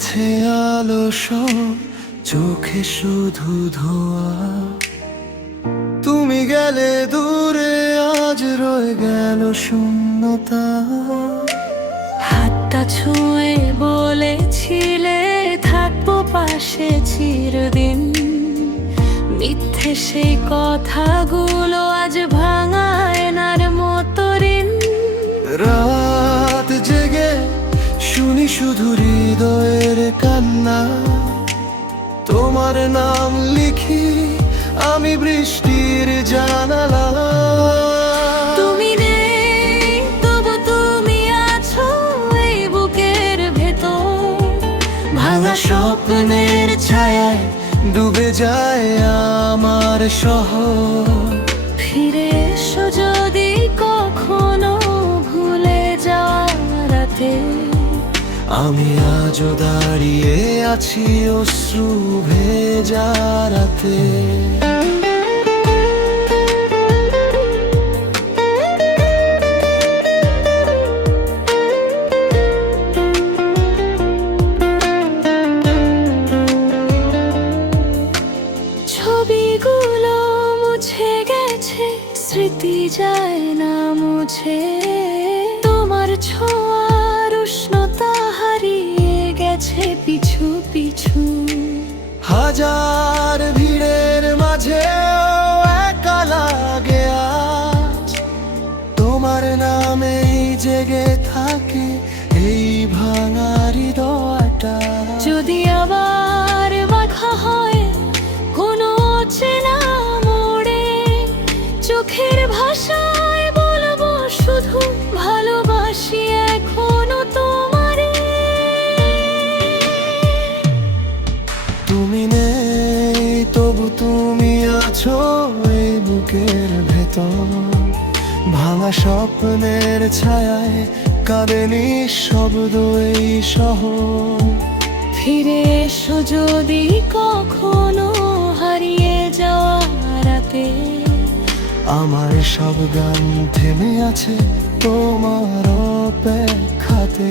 গেছে আলো সব, চোখে শুধু ধোয়া। তুমি গেলে দূরে, আজ রয়ে গেল শূন্যতা। হাতটা ছুঁয়ে বলেছিলে থাকবো পাশে চিরদিন, মিথ্যে সেই কথাগুলো আজ ভাঙায় নার মতো ঋণ। রাত জেগে শুনি শুধু হৃদয়ের কান্না, তোমার নাম লিখি আমি বৃষ্টির জানালা। তুমি নেই তবু তুমি আছো এই বুকের ভেতর, ভাঙা স্বপ্নের ছায়ায় ডুবে যায় আমার শহর। ফিরে এসো যদি কখনো ভুলে যাওয়া রাতে। আমি আজও দাঁড়িয়ে আছি অশ্রু ভেজা রাতে। ছবিগুলো মুছে গেছে, স্মৃতি যায় না মুছে। তোমার ছোঁয়ার উষ্ণতা হারিয়ে গেছে পিছু পিছু। হাজার ভিড়ের মাঝে একা লাগে আজ, তোমার নামেই জেগে থাকে এই ভাঙা হৃদয়টা। যদি আবার দেখা হয় কোনো চেনা মোড়ে, চোখের ভাষায় বলবো শুধু ভালোবাসি এখনো তোমারে। তুমি নেই তবু তুমি আছো এই বুকের ভেতর, ভাঙা স্বপ্নের ছায়ায় কাঁদে নিঃশব্দ এই শহর। ফিরে এসো যদি কখনো হারিয়ে যাওয়া রাতে। আমার সব গান থেমে আছে তোমার অপেক্ষাতে।